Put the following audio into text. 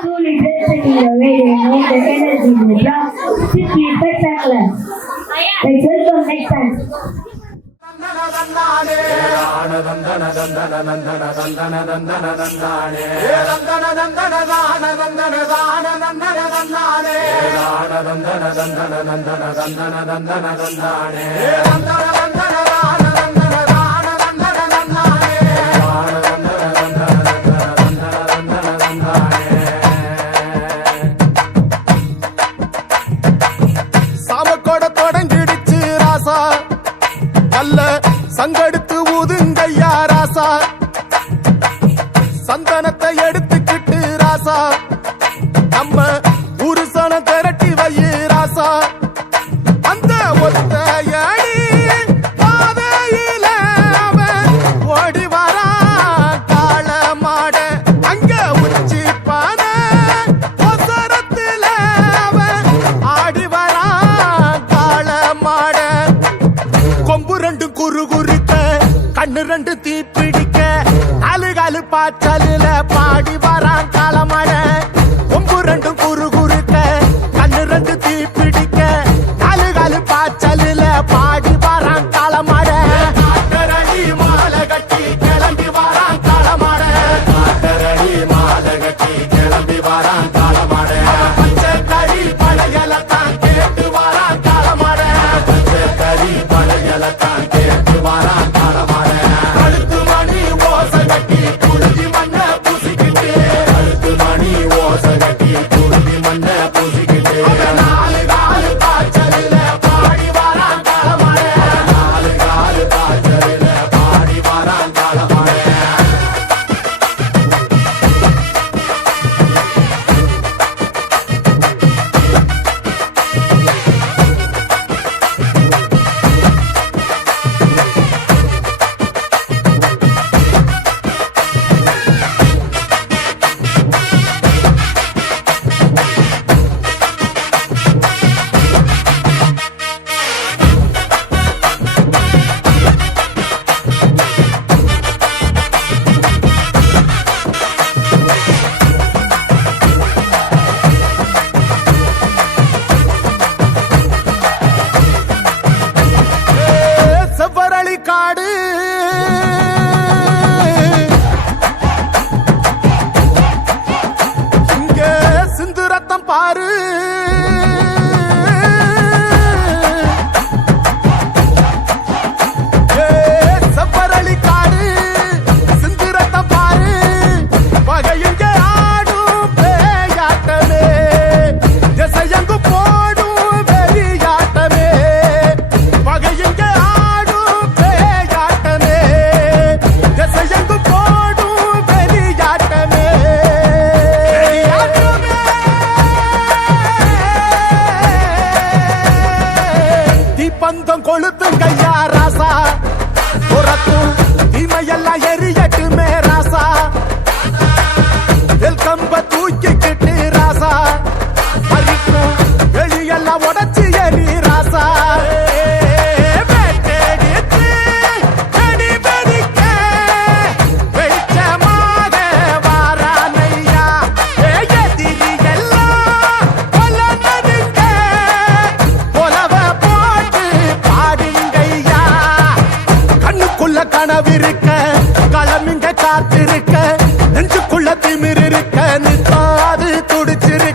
truly blessed in the way they move the energy in the drum. Simply spectacular. Let's welcome next time. சங்கெடுத்து ஊதுங்கய்யா ராசா, சந்தனத்தை எடுத்துக்கிட்டு ராசா, நம்ம புருஷனை திரட்டி வையு ராசா. அந்த ஒத்தையடி பாதையில அவன் ஓடி வரான் காள மாட, அங்க உச்சி பான ஒசரத்துல அவன் ஆடி வரான் காள மாட. கொம்பு ரெண்டு குறு குறுக்க, கண்ணு ரெண்டு தீ பிடிக்க, நாலு காலு பாய்ச்சலில பாடி வரான் காளமாட. கொம்பு ரெண்டு குறு குறுக்க, கண்ணு ரெண்டு தீ பிடிக்க, நாலு காலு பாய்ச்சலில பாடி வரான் காளமாட. காட்டரடி மாலை கட்டி கிளம்பி வரான் காளமாட, காட்டரடி மாலை கட்டி கிளம்பி வரான் காளமாட. பச்சை கறி பழையலத்தான் கேட்டு வரான் காளமாட, பச்சை கறி பழையலத்தான் கேட்டு வரான் காளமாட. கழுத்து மணி ஓசை கட்டி குருதி மண்ண பூசிக்கிட்டு, கழுத்து மணி ஓசை கட்டி குருதி மண்ண பூசிக்கிட்டு, நாலு காலு பாய்ச்சலில பாடி வரான் காளமாட, நாலு காலு பாய்ச்சலில பாடி வரான் காளமாட. செவ்வரளி காடு இங்க சிந்து ரத்தம் பாரு, செவ்வரளி காடு சிந்து ரத்தம் பாரு, பகையுங்க ஆடும் பேயாட்டமே, திசையங்கு போடும் வெறியாட்டமே, பகையுங்க ஆடும் பேயாட்டமே, திசையங்கு போடும் வெறியாட்டமே. தீப்பந்தம் கொளுத்துங்கய்யா ராசா, புறத்தும் தீமையெல்லாம் எரியட்டுமே ராசா, வெல்கம்ப தூக்கிக்கிட்டு ராசா, மறிக்கும் வெளியெல்லாம் உடச்சி எரி ராசா. வெட்டெடுத்து வெடி வெடிக்க வெளிச்சமாக வாரானையா, எதிரி எல்லாம் கொல நடுங்க, கொலவ போட்டு பாடுங்கய்யா. கண்ணுக்குள்ள கனவிருக்க, களமிங்க காத்திருக்க, நெஞ்சுக்குள்ள திமிர் இருக்க, நித்தாது துடிச்சிரு